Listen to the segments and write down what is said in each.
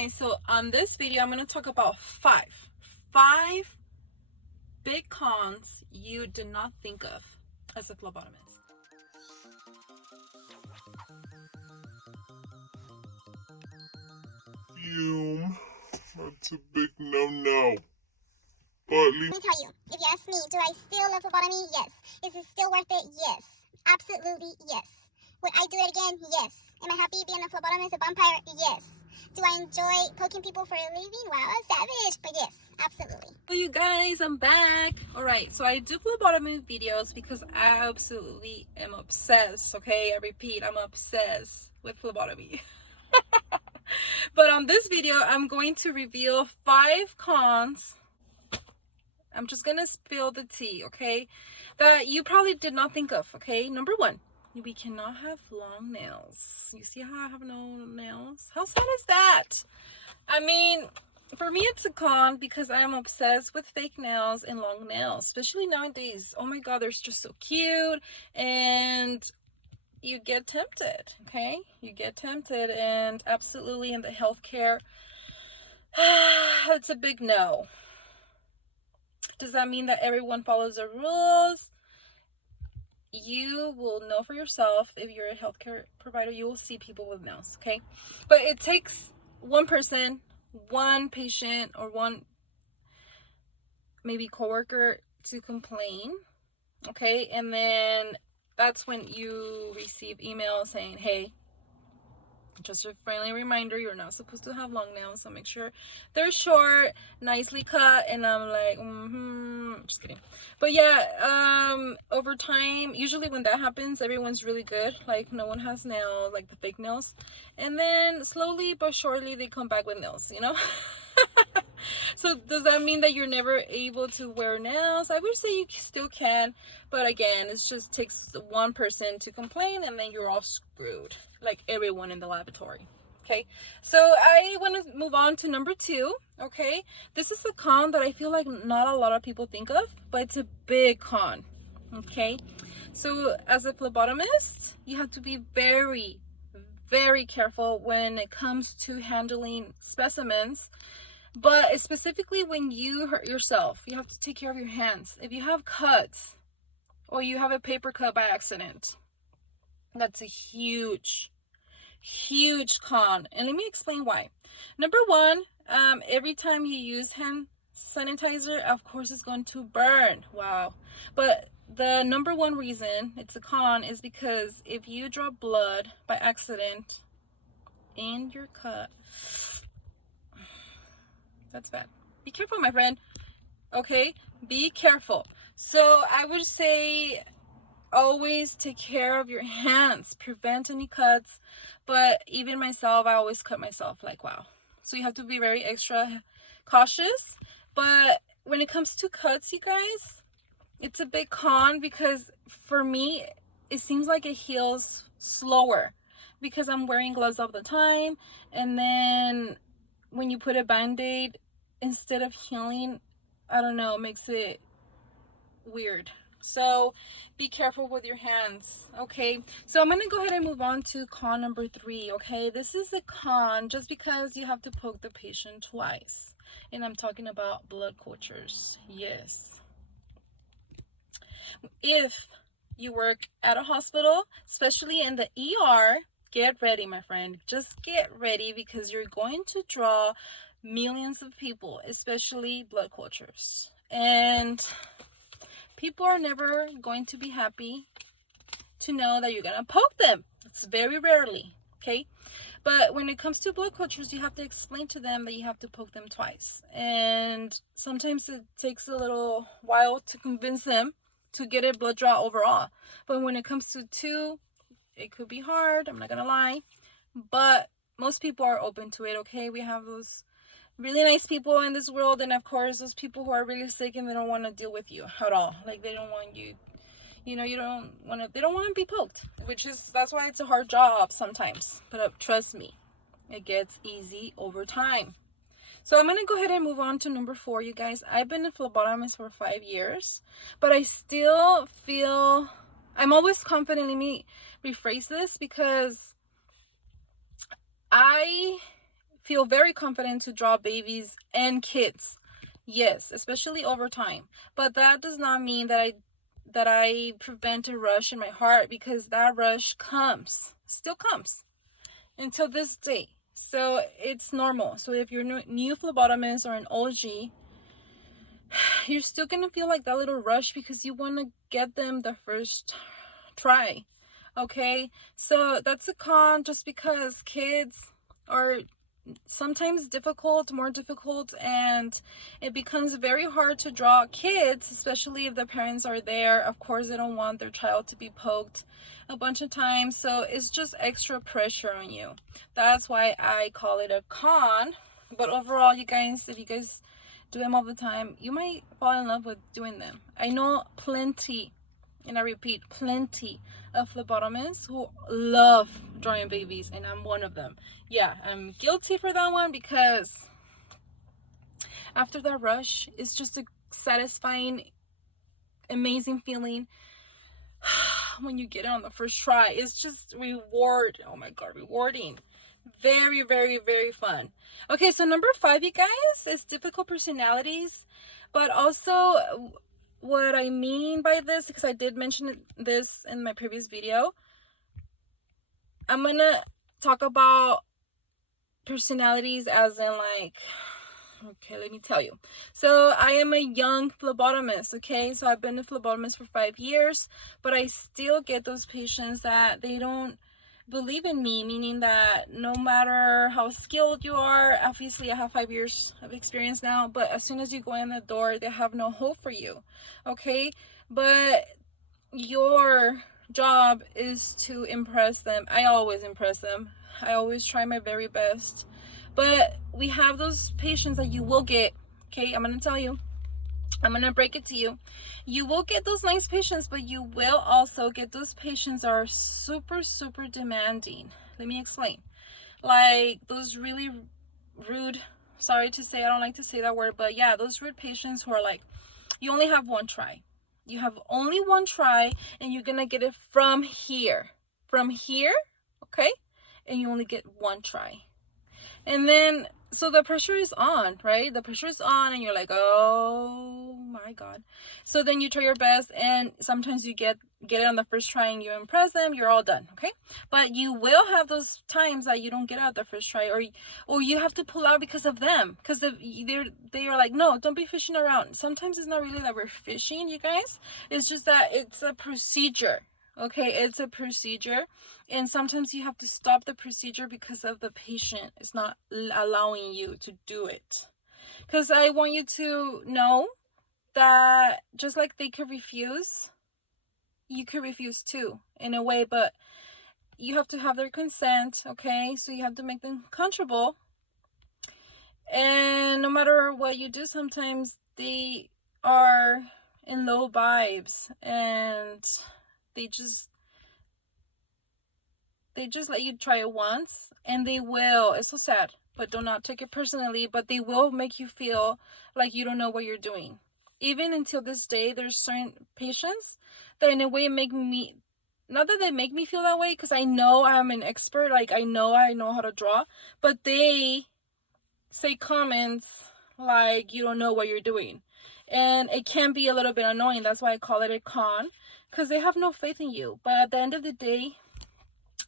guys, so on this video I'm going to talk about five big cons you did not think of as a phlebotomist. Fume. That's a big no-no. But let me tell you, if you ask me, do I still love phlebotomy? Yes. Is it still worth it? Yes. Absolutely yes. Would I do it again? Yes. Am I happy being a phlebotomist, a vampire? Yes. Do I enjoy poking people for a living? Wow, I'm savage. But yes, absolutely. Well, you guys, I'm back. Alright, so I do phlebotomy videos because I absolutely am obsessed, okay? I repeat, I'm obsessed with phlebotomy. But on this video, I'm going to reveal 5 cons. I'm just gonna spill the tea, okay? That you probably did not think of, okay? Number 1, we cannot have long nails. You see how I have no nails? How sad is that? I mean, for me it's a con because I am obsessed with fake nails and long nails, especially nowadays. Oh my god, they're just so cute, and you get tempted, okay? You get tempted, and absolutely in the healthcare, it's a big no. Does that mean that everyone follows the rules? You will know for yourself. If you're a healthcare provider, you will see people with nails, okay? But it takes one person, one patient, or one maybe coworker to complain, okay? And then that's when you receive emails saying, hey, just a friendly reminder, you're not supposed to have long nails, so make sure they're short, nicely cut. And I'm like, just kidding. But yeah, over time, usually when that happens, everyone's really good, like no one has nails, like the fake nails, and then slowly but surely they come back with nails, you know. So does that mean that you're never able to wear nails? I would say you still can, but again, it just takes one person to complain and then you're all screwed, like everyone in the laboratory. Okay, so I want to move on to number 2. Okay, this is a con that I feel like not a lot of people think of, but it's a big con. Okay, so as a phlebotomist, you have to be very, very careful when it comes to handling specimens. But specifically when you hurt yourself, you have to take care of your hands. If you have cuts or you have a paper cut by accident, that's a huge con. And let me explain why. Number 1, every time you use hand sanitizer, of course it's going to burn. Wow. But the number 1 reason it's a con is because if you drop blood by accident in your cut, that's bad. Be careful, my friend. Okay, be careful. So I would say always take care of your hands, prevent any cuts. But even myself, I always cut myself, like wow. So you have to be very extra cautious. But when it comes to cuts, you guys, it's a big con because for me it seems like it heals slower because I'm wearing gloves all the time, and then when you put a band-aid, instead of healing, I don't know, it makes it weird. So be careful with your hands, okay? So I'm gonna go ahead and move on to con number 3, okay? This is a con just because you have to poke the patient twice, and I'm talking about blood cultures. Yes. If you work at a hospital, especially in the ER, get ready, my friend. Just get ready because you're going to draw millions of people, especially blood cultures. And people are never going to be happy to know that you're going to poke them. It's very rarely, okay? But when it comes to blood cultures, you have to explain to them that you have to poke them twice. And sometimes it takes a little while to convince them to get a blood draw overall. But when it comes to 2, it could be hard, I'm not gonna lie, but most people are open to it, okay? We have those really nice people in this world, and of course those people who are really sick and they don't want to deal with you at all. Like they don't want you, you know, they don't want to be poked, that's why it's a hard job sometimes. But trust me, it gets easy over time. So I'm gonna go ahead and move on to number 4, you guys. I've been a phlebotomist for 5 years, but I still feel I'm always confident. Let me rephrase this, because I feel very confident to draw babies and kids. Yes, especially over time. But that does not mean that I prevent a rush in my heart, because that rush still comes until this day. So it's normal. So if you're new phlebotomist or an OG, you're still gonna feel like that little rush because you want to get them the first try. Okay, so that's a con, just because kids are sometimes more difficult, and it becomes very hard to draw kids, especially if the parents are there. Of course, they don't want their child to be poked a bunch of times, so it's just extra pressure on you. That's why I call it a con. But overall, you guys, if you guys do them all the time, you might fall in love with doing them. I know plenty, and I repeat, plenty of phlebotomists who love drawing babies, and I'm one of them. Yeah, I'm guilty for that one, because after that rush, it's just a satisfying, amazing feeling when you get it on the first try. It's just oh my god, rewarding. Very, very, very fun. Okay, so number 5, you guys, is difficult personalities. But also, what I mean by this, because I did mention this in my previous video, I'm gonna talk about personalities as in, like, okay, let me tell you. So I am a young phlebotomist, okay? So I've been a phlebotomist for 5 years, but I still get those patients that they don't believe in me, meaning that no matter how skilled you are, obviously I have 5 years of experience now, but as soon as you go in the door, they have no hope for you, okay? But your job is to impress them. I always impress them. I always try my very best. But we have those patients that you will get, okay? I'm going to tell you. I'm going to break it to you. You will get those nice patients, but you will also get those patients that are super, super demanding. Let me explain. Like those really rude, sorry to say, I don't like to say that word, but yeah, those rude patients who are like, you only have one try. You have only one try, and you're going to get it from here. From here, okay? And you only get one try. And then, so the pressure is on, right? The pressure is on, and you're like, oh my god. So then you try your best, and sometimes you get it on the first try, and you impress them, you're all done, okay? But you will have those times that you don't get out the first try, or you have to pull out because of them, because they are like, no, don't be fishing around. Sometimes it's not really that we're fishing, you guys. It's just that it's a procedure. Okay, it's a procedure, and sometimes you have to stop the procedure because of the patient is not allowing you to do it. Because I want you to know that just like they could refuse, you could refuse too, in a way, but you have to have their consent, okay? So you have to make them comfortable. And no matter what you do, sometimes they are in low vibes, and they just let you try it once, and they will, it's so sad, but do not take it personally, but they will make you feel like you don't know what you're doing. Even until this day, there's certain patients that in a way make me, not that they make me feel that way, because I know I'm an expert, like I know how to draw, but they say comments like you don't know what you're doing, and it can be a little bit annoying. That's why I call it a con, because they have no faith in you. But at the end of the day,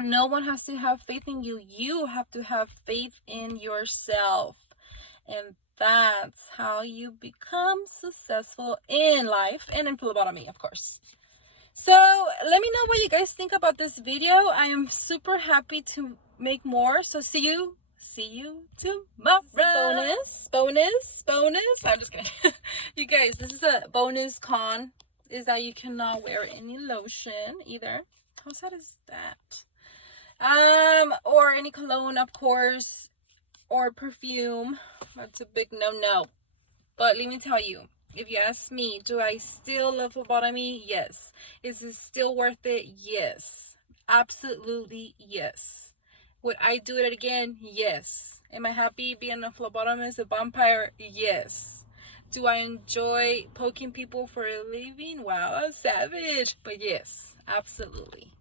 no one has to have faith in you. You have to have faith in yourself, and that's how you become successful in life and in phlebotomy, of course. So let me know what you guys think about this video. I am super happy to make more, so see you tomorrow. Bonus. I'm just kidding. You guys, this is a bonus con, is that you cannot wear any lotion either. How sad is that? Or any cologne, of course, or perfume. That's a big no. But let me tell you, if you ask me, do I still love phlebotomy? Yes. Is it still worth it? Yes. Absolutely yes. Would I do it again? Yes. Am I happy being a phlebotomist, a vampire? Yes. Do I enjoy poking people for a living? Wow, savage. But yes, absolutely.